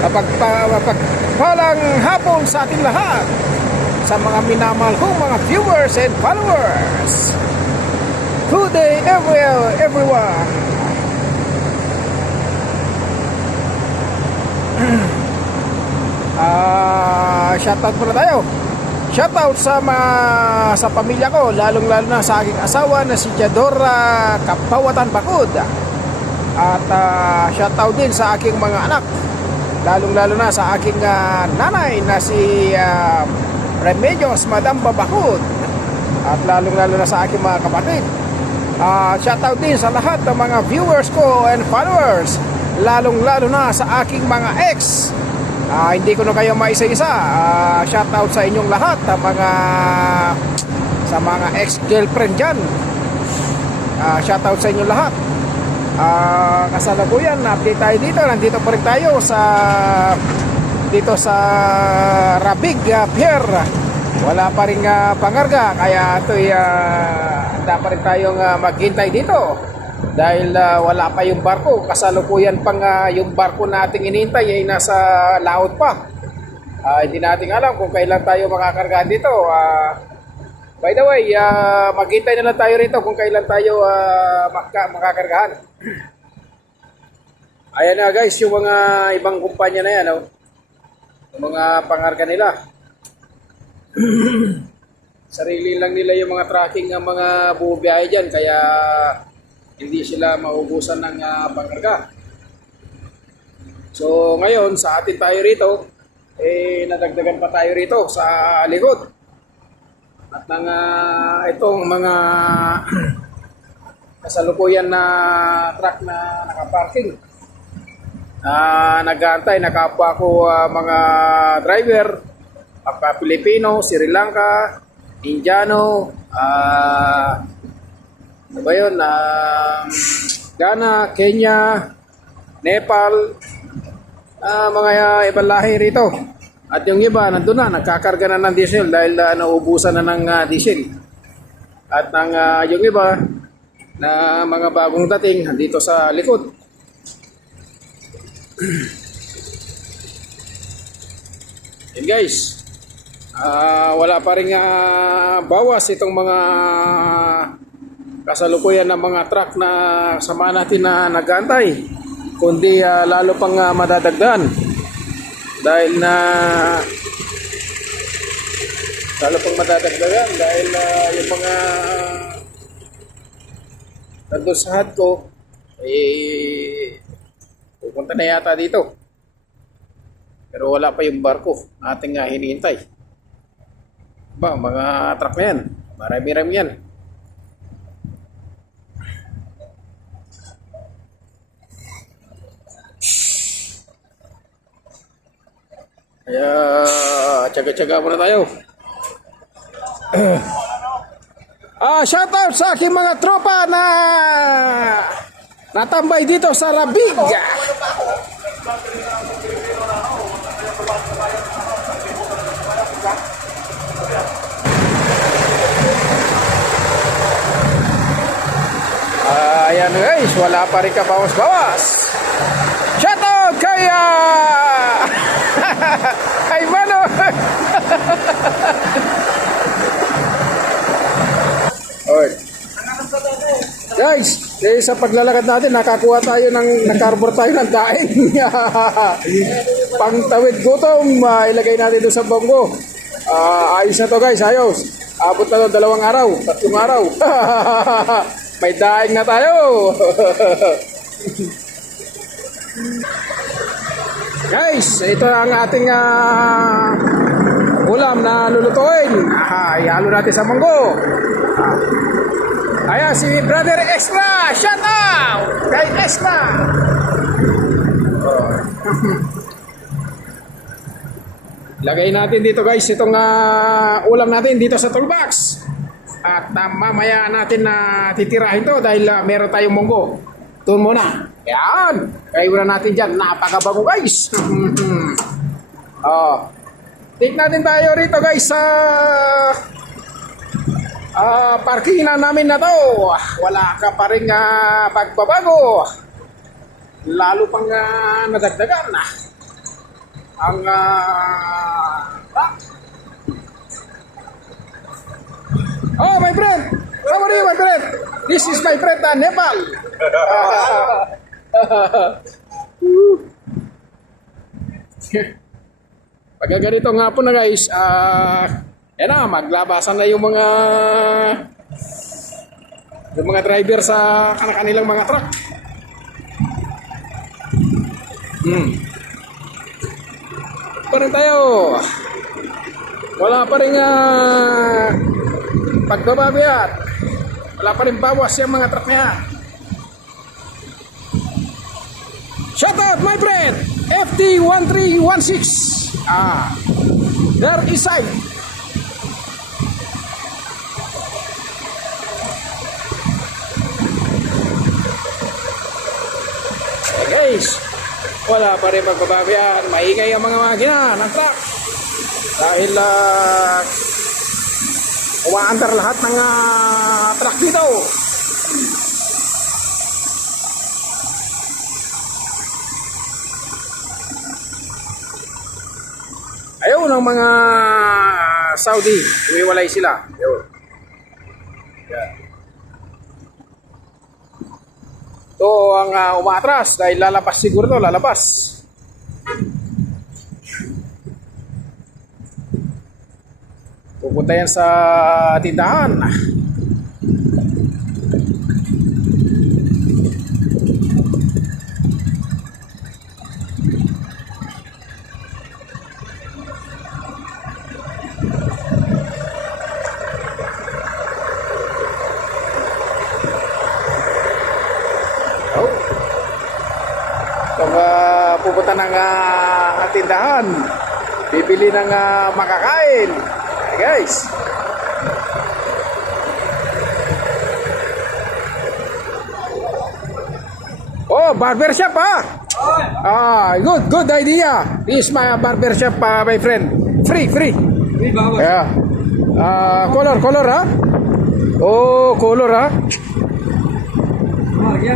Mapagpalang hapon sa ating lahat, sa mga minamahal kong mga viewers and followers. Good day everyone. Shoutout muna tayo. Shoutout sa pamilya ko, lalong-lalo na sa aking asawa na si Jadora Kapawatan Bakod. At shoutout din sa aking mga anak, lalong-lalo na sa aking nanay na si Remedios Madam Babakod. At lalong-lalo na sa aking mga kapatid. Shoutout din sa lahat ng mga viewers ko and followers, lalong-lalo na sa aking mga ex. Hindi ko na kayo maisa-isa. Shoutout sa inyong lahat, sa mga ex-girlfriend dyan. Shoutout sa inyong lahat. Kasalukuyan, update tayo dito. Nandito pa rin tayo sa Rabig Pier. Wala pa rin pangarga, kaya ito'y handa pa rin tayong maghintay dito dahil wala pa yung barko. Kasalukuyan pang yung barko nating inintay ay nasa laot pa. Hindi natin alam kung kailan tayo makakargahan dito. By the way, maghintay na lang tayo rito kung kailan tayo makakargahan. Ayan na guys, yung mga ibang kumpanya na yan, yung mga pangarga nila. Sarili lang nila yung mga tracking ng mga bubiyahe dyan, kaya hindi sila maubusan ng pangarga. So ngayon, sa atin tayo rito, nadagdagan pa tayo rito sa likod. At itong mga kasalukuyan na truck na nakaparking, nag-aantay, nakapwa ko mga driver, Pilipino, Sri Lanka, Indiano, ano ba yun, Ghana, Kenya, Nepal, mga ibang lahi rito. At yung iba, nandun na, nagkakarga na ng diesel dahil nauubusan na ng diesel. At yung iba, na mga bagong dating, nandito sa likod. And guys, wala pa rin bawas itong mga kasalukuyan ng mga truck na sama natin na nag-aantay, kundi lalo pang madadagdagan dahil yung mga nandun sa hat ko pupunta na yata dito, pero wala pa yung barko ating hinihintay. Mga truck na yan, marami-rami yan. Kaya tsaga-tsaga muna tayo. Shoutout sa aking mga tropa na natambay dito sa Rabig. Ayan guys, wala pa rin kabawas-bawas. Shoutout kay ay Mano. Alright. Guys, sa paglalakad natin, nakarbor tayo ng daing. Pangtawid gutom, ilagay natin doon sa bangko. Ayos na to guys, ayos. Abot na to 2 araw, 3 araw. May daing na tayo. Guys, ito ang ating ulam na lulutuin. Ihalo natin sa manggo. Ayan si Brother Esma. Shout out kay Esma. Lagay natin dito guys itong ulam natin dito sa toolbox. At mamaya natin titirahin to dahil meron tayong munggo. Ito muna. Yan. Kaya natin dyan. Napakabago guys. Take natin tayo rito guys sa parkingan namin na to. Wala ka pa rin pagbabago. Lalo pang nadagdagan. ang oh, my friend! How are you, my friend? This is my friend, Nepal. Pagka ganito nga po na guys, yan na, maglabasan na yung mga driver sa kanilang mga truck. Pa rin tayo. Wala pa rin pagbababiat. Wala pa rin bawas yung mga truck niya. Shout out my friend FT1316. There is side. Guys, wala pa rin pagbabago yan. Maingay ang mga makina ng truck dahil umaandar lahat ng truck dito. Ayaw ng mga Saudi, umiwalay sila. Ayaw. Yeah. Ito ang umatras dahil lalabas siguro to, lalabas. Pupunta yan sa tindahan. Pupunta ng tindahan, bibili ng makakain. Guys, oh, barber shop good idea. This is my barber shop, my friend. Free yeah. Color oh, color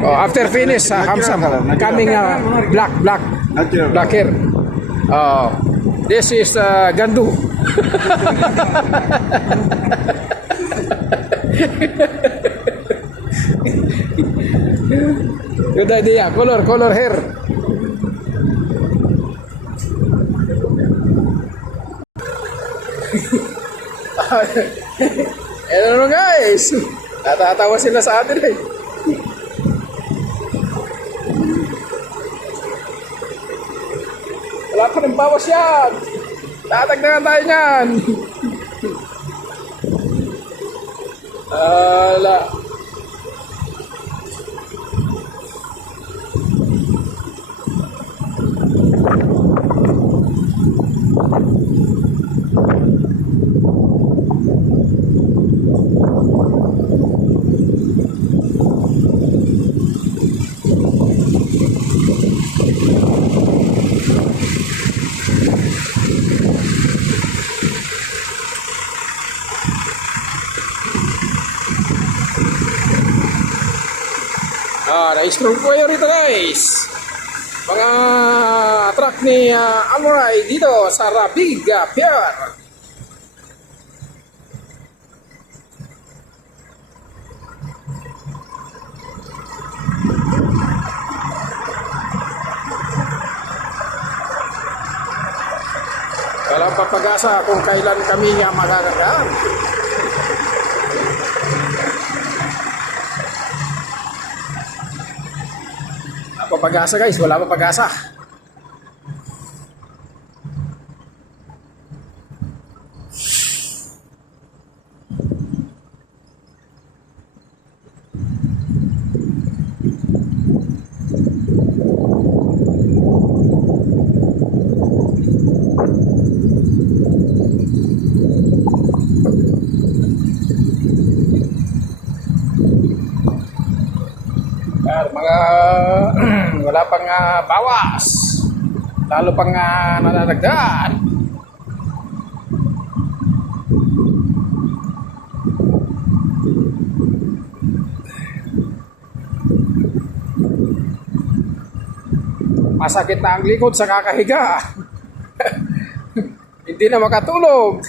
oh, after finish Hamsam coming black hair. This is Gandu. Good idea. Color hair. Ano guys? Natatawa sila sa atin eh. Wala pa rin bawas yan. Tatagdagan tayo niyan. Ala. Na-scroll ko kayo rito guys. Mga truck ni Amurai dito sa Rabiga Pier. Walang papag-asa kung kailan kami magagagaan. Pag-asa guys, wala pa pag-asa. Mga wala pang bawas, lalo pang nananagdaan. Masakit na ang likod sa kakahiga. Hindi na makatulog.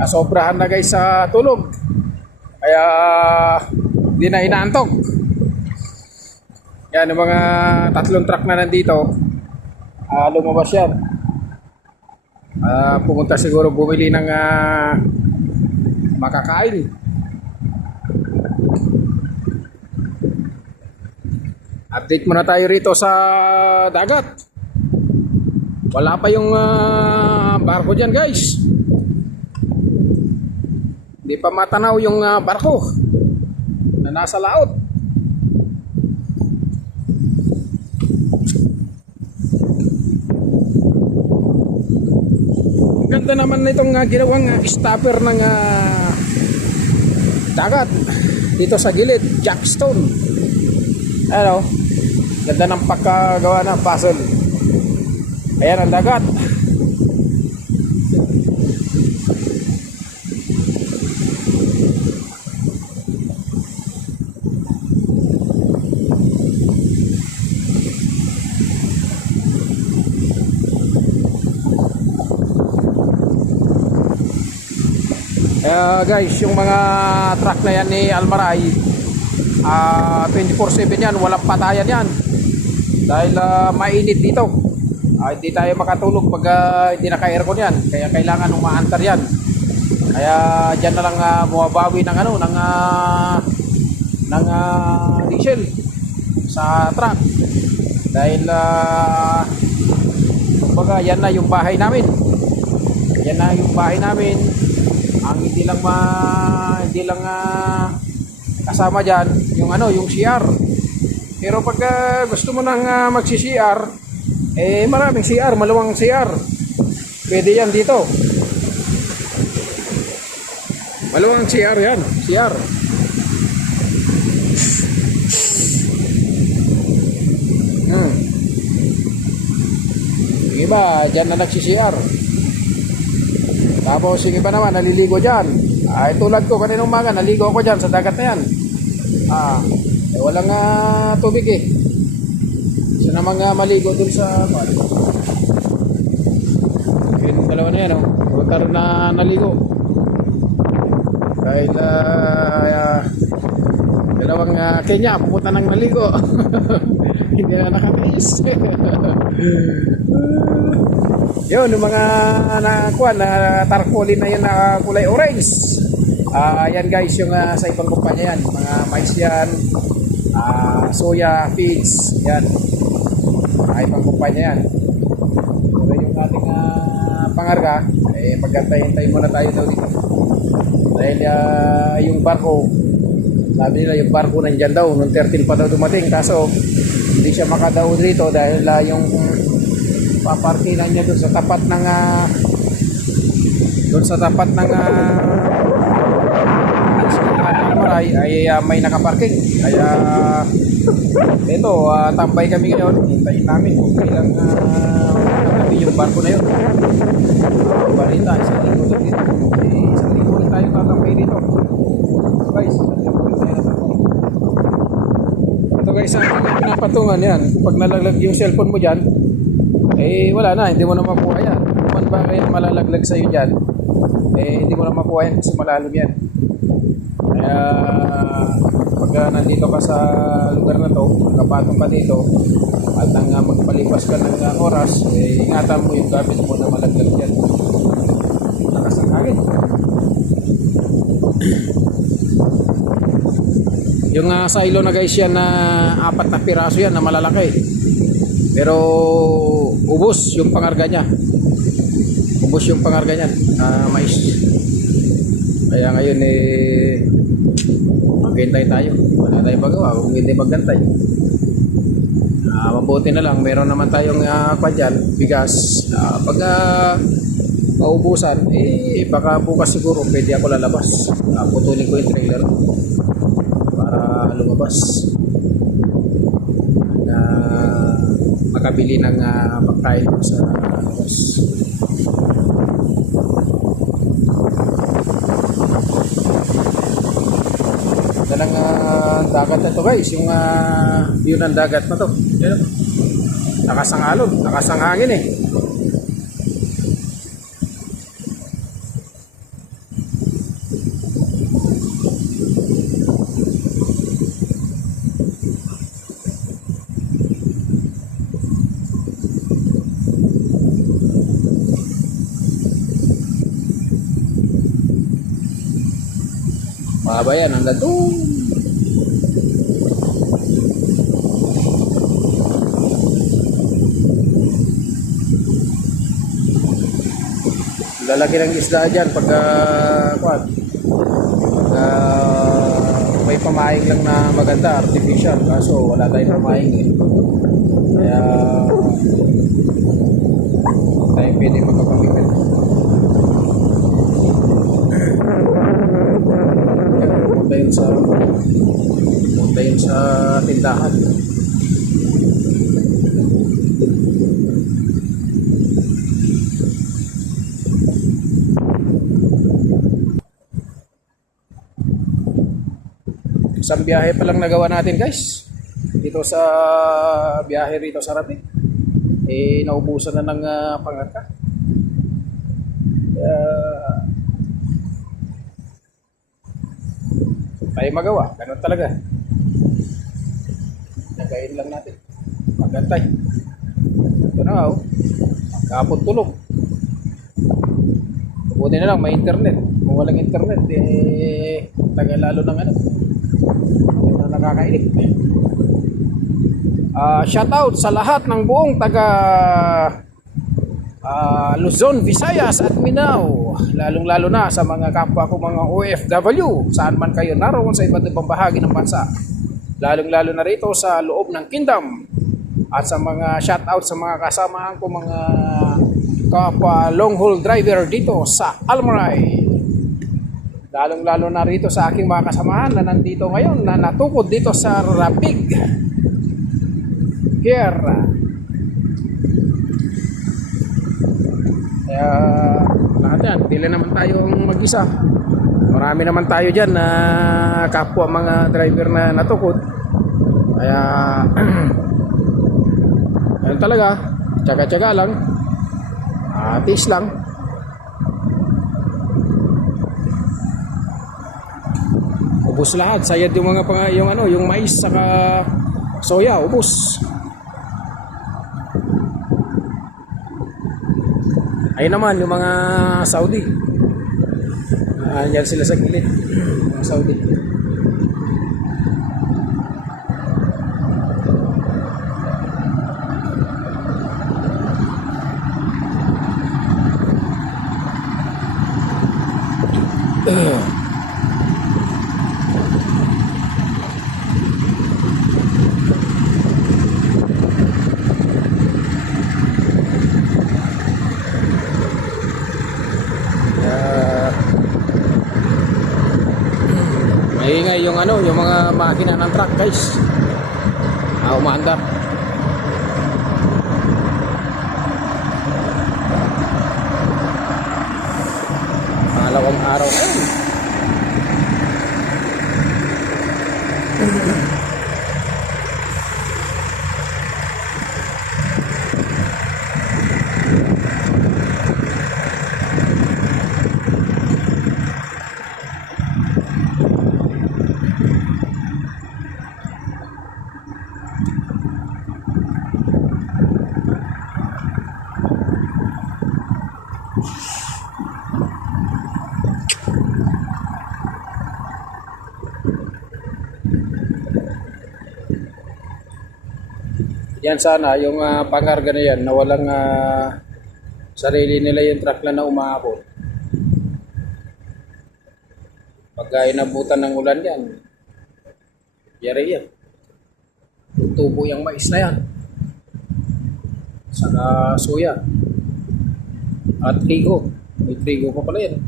Nasobrahan na guys sa tulog. Kaya hindi na inaantok. Yan ang mga tatlong truck na nandito. Lumabas yan. Pumunta siguro bumili ng makakain. Update muna tayo rito sa dagat. Wala pa yung barko dyan guys. Hindi pa matanaw yung barko na nasa laot. Ganda naman nitong ginawang stopper ng dagat dito sa gilid, jackstone. Ano? Ganda ng pagkagawa ng puzzle. Ayan ang dagat. Guys, yung mga truck na yan ni Almaray, 24/7 yan, walang patayan yan. Dahil mainit dito. Hindi tayo makatulog pag hindi naka-aircon yan. Kaya kailangan umaantar yan. Kaya dyan na lang bumabawi ng diesel sa truck. Dahil kumbaga yan na yung bahay namin. Yan na yung bahay namin. Ang hindi lang kasama diyan yung CR. Pero pag gusto mo nang magsi-CR, maraming CR, maluwang CR. Pwede yan dito. Maluwang CR yan, CR. Yung iba, dyan na nagsi-CR. Tapos yung iba naman naliligo dyan. Tulad ko kaninang umaga, naligo ako dyan sa dagat na yan. Walang tubig eh. Isa namang maligo dun sa yung dalawa na yan, butar na naligo. Dahil dalawang Kenya pupunta ng naligo. Hindi na nakatiis. Yun, yung mga nakuha na tarpaulin na yun na kulay orange. Yan guys, yung sa ibang kumpanya yan. Mga mais yan, soya, feeds, yan. Ibang kumpanya yan. Pero yung ating pangarga, magkantay-hintay muna tayo daw dito. Dahil yung barko, sabi nila yung barko nandyan daw, noong 13 pa daw dumating. Kaso, hindi siya makadaw dito dahil yung paparkinan niya doon sa tapat ng Almaray ay may nakaparking. Kaya ito, tambay kami ngayon. Hintayin namin kung kailang kami yung barko na yun. Balita, isang linggo din dito. Isang linggo rin tayo tatambay dito. Guys, isang linggo rin tayo tatambay. Ito guys, ang pinapatungan yan. Pag nalaglag yung cellphone mo dyan, wala na, hindi mo na makuha yan. Kung ba kaya malalaglag sa'yo dyan, hindi mo na makuha yan kasi malalim yan. Kaya pag nandito ka sa lugar na to, nakapatong ka dito at nang magpalipas ka ng oras, ingatan mo yung gamit mo na malaglag dyan. Lakas ng hangin. Yung silo na guys yan na 4 na piraso yan na malalaki. Pero ubos yung pangarga niya. Ubos yung pangarga niya, mais. Kaya ngayon maghintay tayo. Wala tayong magawa kung hindi maghintay. Mabuti na lang, meron naman tayong dyan, bigas. Pag maubusan, baka bukas siguro pwede ako lalabas. Putulin ko yung trailer para lumabas. Makabili ng pagkain sa labas. dagat na to guys, yung view ng dagat na to. Yan, nakasangalon, nakasanghangin eh. Mahaba yan, hanggang doon. Lalaki ng isda dyan pagka may pamaing lang na maganda, artificial. Kaso wala tayong pamaing eh. Kaya tayo pwede magkapamigil. Punta yun sa tindahan. Isang biyahe pa lang nagawa natin guys dito sa biyahe rito sa Rapi, eh naubusan na ng pangangka. Tayo magawa, ganun talaga. Nagayin lang natin, magantay. Ito na nga oh, kapon tulog. Buti na lang may internet. Kung walang internet eh tagalalo ng ano na nakakainip. Shout out sa lahat ng buong taga Luzon, Visayas at Mindanao, lalong-lalo na sa mga kapwa ko mga OFW saan man kayo naroon sa iba't ibang bahagi ng bansa, lalong-lalo na rito sa loob ng kingdom, at sa mga shout out sa mga kasamahan ko mga kapwa long haul driver dito sa Almaray, lalong-lalo na rito sa aking mga kasamahan na nandito ngayon na natukod dito sa Rapig here. Kaya lahat yan, pili naman tayong mag-isa. Marami naman tayo dyan na kapwa mga driver na natukod. Kaya ayun talaga, tsaga-tsaga lang, atis lang. Ubus lahat, sayad yung mga yung mais saka soya, ubus. Ayun naman yung mga Saudi. Yan sila sa gilid, mga Saudi. Maingay yung yung mga makina ng truck guys. Umaandar. Pangalawang araw na yun. Yan sana yung pangarga na yan na walang sarili nila yung truck na umaabot. Pagka inabutan ng ulan yan, yari yan. Tubo yung mais na yan. Saka soya. At trigo. May trigo pa pala yan.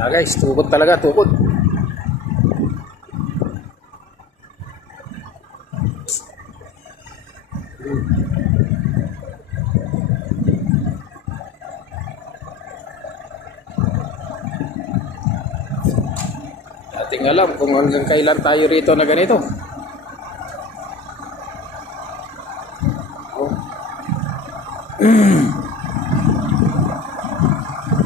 Guys, tukod talaga, tukod. Ating alam kung hanggang kailan tayo rito na ganito. Oh.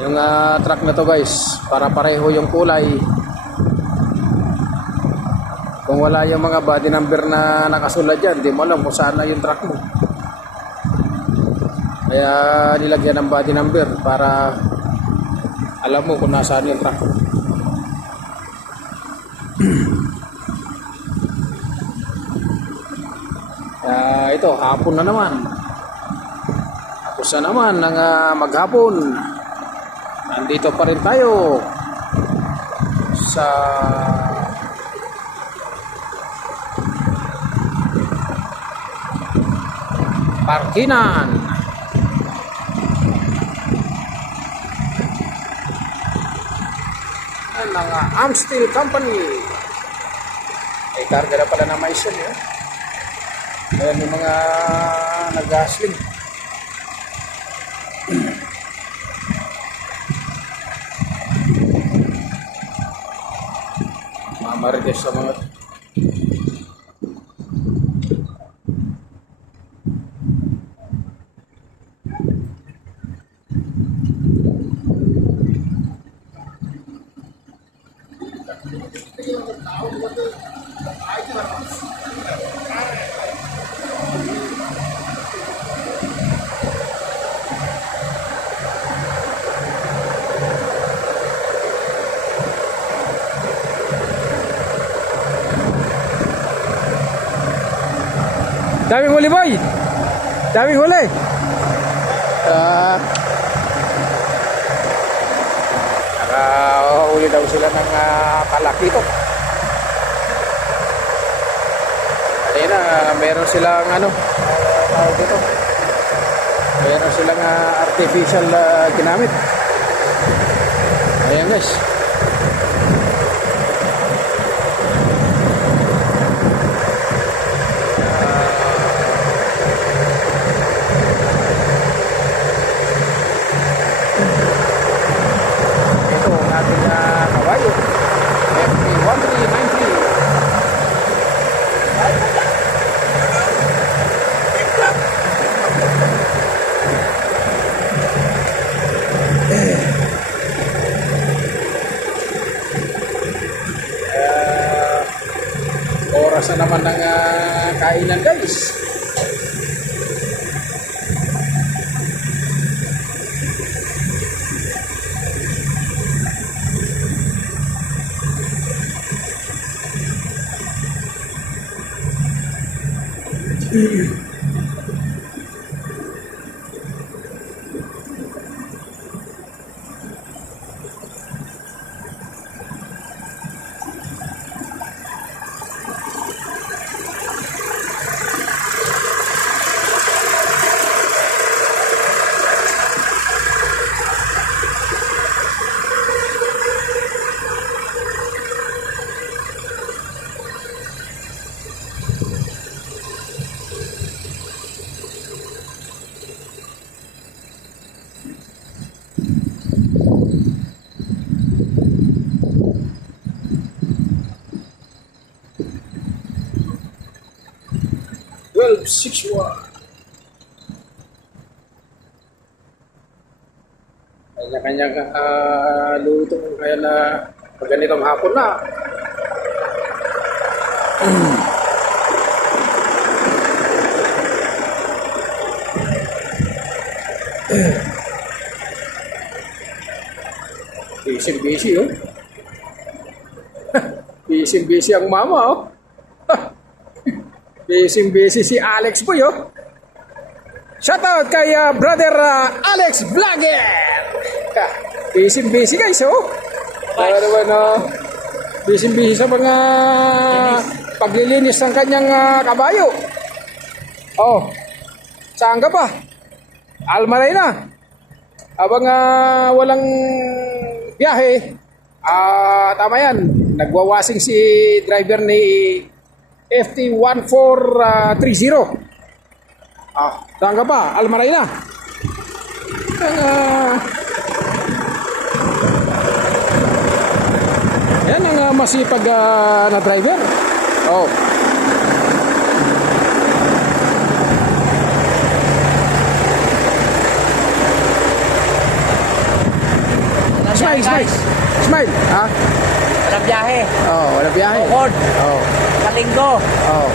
Yung truck na to guys, para pareho yung kulay. Kung wala yung mga body number na nakasulat dyan, di mo alam kung saan na yung truck mo. Kaya nilagyan ng body number para alam mo kung nasaan yung truck. Ito, hapon na naman. Tapos na naman ng maghapon. Nandito pa rin tayo sa parkinan ng Amstel Company. May karga na pala na mais yun eh. Ayan yung mga nag-gasling. Mamarites sa mga daming huli boy. Daming huli. Nakahuli daw sila ng kalakito. Kanina meron silang tawag dito. Meron silang artificial ginamit. Ayan guys. Kawayo FP1393. Oras na naman ng kainan guys. Well, 6-1. Kanya-kanyang luto kaya na pag ganitong hapon na. Busy oh. Busy ang mama oh. Busy si Alex po yo. Shoutout kay brother Alex Vlogger. Busy guys oh. Para naman busy sa mga paglilinis ng kanyang kabayo. Oh. Saan ka pa? Almaray na. Habang walang biyahe, Tama yan. Nagwawasing si driver ni FT1430. Saan ka ba? Almaray na. Yan ang masipag na driver. Oh. Smile, smile. Smile, ha? Walang biyahe. Oh, wala biyahe. Bukod. Oh. Kalinggo. Oh.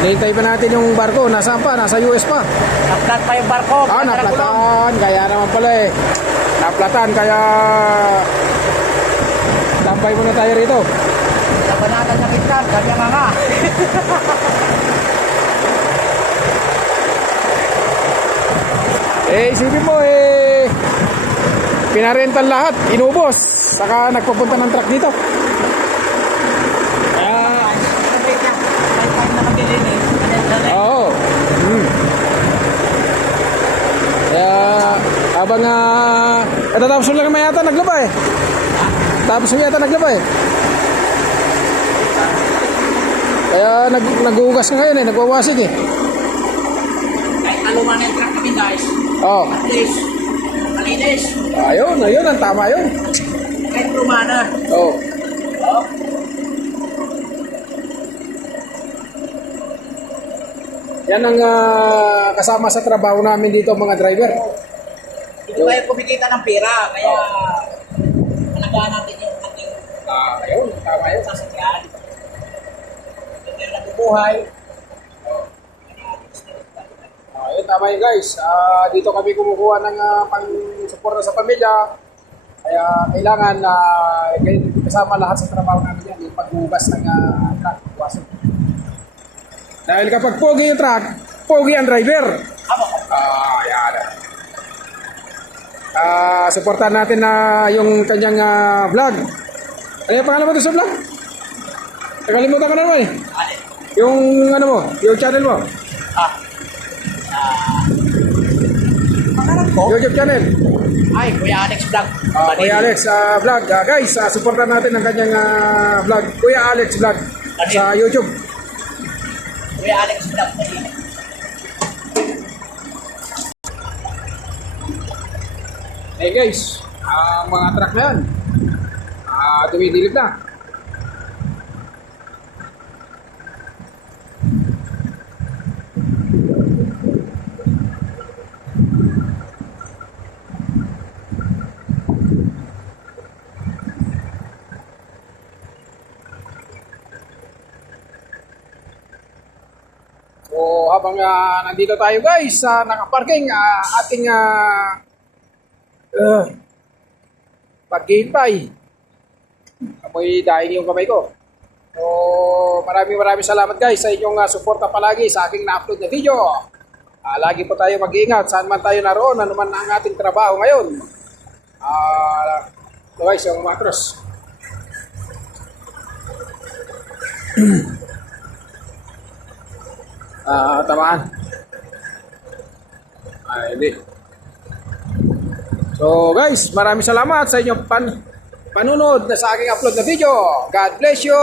Hinihintay pa natin yung barko. Nasaan pa? Nasa US pa. Naplat pa yung barko. Naplatan. Kaya naman pala eh. Naplatan. Kaya tambay muna tayo rito. Labanatan ng itlog. Kami ang nga. Isipin mo pinarental lahat. Inubos. Saka nagpupunta ng truck dito. Oo. Kaya habang tapos mo lang naman yata naglaba eh. Tapos mo yata naglaba eh. Kaya naghuhugas ka ngayon eh, nagwawasig eh. Kahit aluman yung truck kami guys. Oo. At least, malinis. Ayun, ang tama yun. Kahit rumana. Oo. Oh. Yan ang kasama sa trabaho namin dito mga driver. Hindi tayo kumikita ng pera. Kaya, alagaan natin yung ating Ayun, tama yun. sasakyan. Hindi tayo nabubuhay. Ayun, tama yun guys. Dito kami kumukuha ng pang-suporta sa pamilya. Kaya kailangan kasama lahat sa trabaho namin yan. Yung paghugas ng truck. Wasok. Dahil kapag pogi yung truck, pogi ang driver. Yan. Supportan natin na yung kanyang vlog. Ano yung pangalan mo doon sa vlog? Nakalimutan ko na naman eh. Alin? Yung ano mo, yung channel mo. Pangarap ko? YouTube channel. Ay, Kuya Alex Vlog. Kuya Alex vlog. Guys, supportan natin ang kanyang vlog. Kuya Alex vlog sa YouTube. Kuya Alex Vlog. Hey guys, ang mga truck na yan, dumidilip na. So habang nandito tayo guys sa nakaparking ating paghihintay. Amoy dahil yung kamay ko. So maraming salamat guys sa inyong suporta palagi sa aking na-upload na video. Lagi po tayo mag-iingat saan man tayo naroon, ano man ang ating trabaho ngayon. Guys, yung matros. Tamaan. Hindi. So guys, maraming salamat sa inyong panunod na sa aking upload na video. God bless you.